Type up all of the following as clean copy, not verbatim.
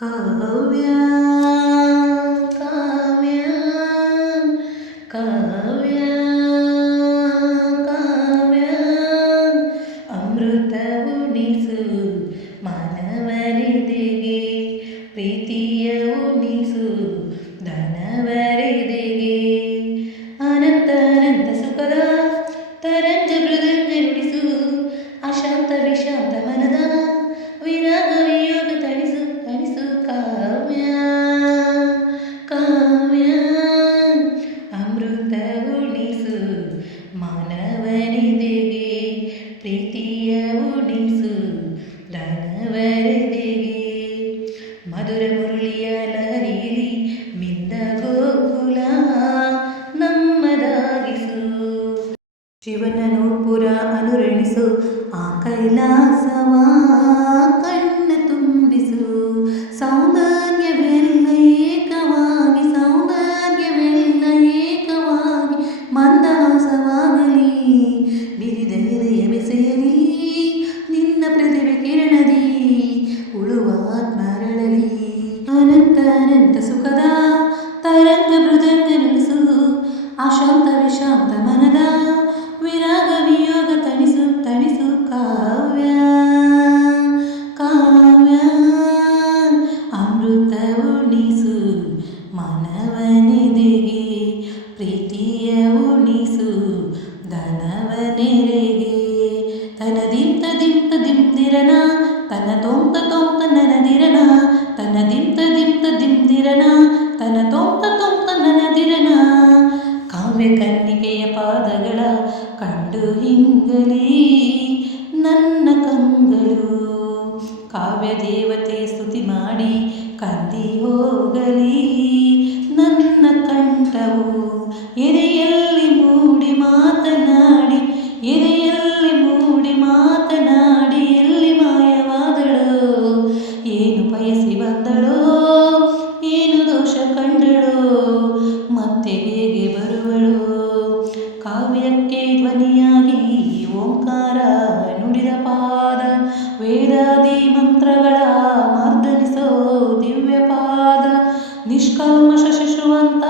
ಕಾವ್ಯ ಕಾವ್ಯ ಕಾವ್ಯ ಕಾವ್ಯ ಅಮೃತ ಉಣಿಸು ಮಾನವರಿದೆಗೆ ಪ್ರೀತಿಯ ಉಣಿಸು ಧನವರಿದೆಗೆ ಅನಂತ ಅನಂತ ಸುಖದ ತರಂಗ ಮೃದಂಗ ನುಡಿಸು ಅಶಾಂತ ವಿಶಾಂತ ಮನದ ವಿರಾಗ ವಿಯೋಗ ತಣಿಸು ತಣಿಸು ಕಾವ್ಯ ಕಾವ್ಯ ಅಮೃತ ಉಣಿಸು ಮಾನವನಿದೆಗೆ ಪ್ರೀತಿಯ ಉಣಿಸು ದಾನವರೆದೆಗೆ ಮಧುರ ಮುರಳಿಯ ಲಹರಿಯಲ್ಲಿ ಮಿಂದ ಗೋಕುಲ ನಮ್ಮದಾಗಿಸು ಶಿವನ ನೂಪುರ ಅನುರಣಿಸು ಆ ಕೈಲಾಸವ ಕಣ್ಣ ತುಂಬಿಸು ಸೌಂದರ್ಯವೆಲ್ಲ ಏಕವಾಗಿ ಸೌಂದರ್ಯವೆಲ್ಲ ಏಕವಾಗಿ ಮಂದಹಾಸವಾಗಲಿ ಬಿರಿದ ಎದೆಯ ಬೆಸೆಯಲಿ ನಿನ್ನ ಪ್ರತಿಭೆ ಕಿರಣದಿ ಉಳುವ ಆತ್ಮರಳಲಿ ಅನಂತ ಅನಂತ ಸುಖದ ತರಂಗ ಮೃದಂಗ ನುಡಿಸು ಅಶಾಂತ ವಿಶಾಂತ ಮನದ ವಿರಾಗ ವಿಯೋಗ ತಣಿಸು ತಣಿಸು ಕಾವ್ಯ ಕಾವ್ಯ ಅಮೃತ ಉಣಿಸು ಮಾನವನೆದೆಗೆ ಪ್ರೀತಿಯ ಉಣಿಸು ಧನವನೆರೆಗೆ ತನ ದಿಂತ ದಿಂತ ದಿಂದಿರನ ತನ ತೋಂತ ತೋಂತ ನನದಿರನ ತನ ದಿಂತ ದಿಂತ ದಿಂದಿರನ ತನ ತೋಂತ ತೋಂತ ನನದಿರನ ಕಾವ್ಯ ಕನ್ನಿಕೆಯ ಪಾದಗಳ ಕಂಡು ಹಿಂಗಲಿ ನನ್ನ ಕಂಗಳು ಕಾವ್ಯ ದೇವತೆ ಸ್ತುತಿ ಮಾಡಿ ಕಂದಿ ಹೋಗಲಿ ನನ್ನ ಕಂಠವು ಎದೆಯಲ್ಲಿ ಮೂಡಿ ಮಾತನಾಡಿ ಎದೆಯಲ್ಲಿ ಮೂಡಿ ಮಾತನಾಡಿ ಎಲ್ಲಿ ಮಾಯವಾದಳೋ ಏನು ಬಯಸಿ ಬಂದಳೋ ಏನು ದೋಷ ಕಂಡಳೋ ಮತ್ತೆ ಹೇಗೆ ಬರುವಳು ಕಾವ್ಯಕ್ಕೆ ಧ್ವನಿಯಾಗಿ ಓಂಕಾರ ನುಡಿದ ಪಾದ ವೇದಾದಿ ಮಂತ್ರಗಳ ಮರ್ದನಿಸೋ ದಿವ್ಯ ಪಾದ ನಿಷ್ಕಲ್ಮಶ ಶಿಶುವಂತ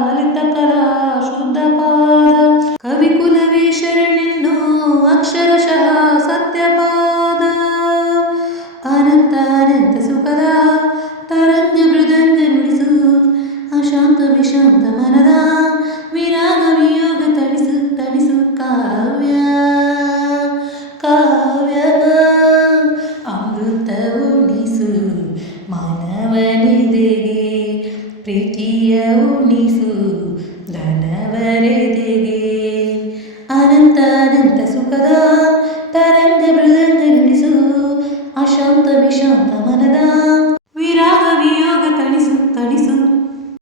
ಲಲಿತ ಕಲಾ ಶುದ್ಧ ಪಾದ ಕವಿಕುಲವೇ ಶರಣೆನ್ನು ಅಕ್ಷರಶಃ ಸತ್ಯಪಾದ ಅನಂತ ಅನಂತ ಸುಖದ ತರಂಗ ಮೃದಂಗ ನುಡಿಸು ಅಶಾಂತ ವಿಶಾಂತ ಮನದ ವಿರಾಗ ವಿಯೋಗ ತಣಿಸು ತಣಿಸು ಕಾವ್ಯ ಕಾವ್ಯ ಅಮೃತ ಉಣಿಸು ಮಾನವನೆದೆಗೆ ಪ್ರೀತಿಯ ಉಣಿಸು ಧನವರೆದೆಗೆ ಅನಂತ ಅನಂತ ಸುಖದ ತರಂಗ ಮೃದಂಗ ನುಡಿಸು ಅಶಾಂತ ವಿಶಾಂತ ಮನದ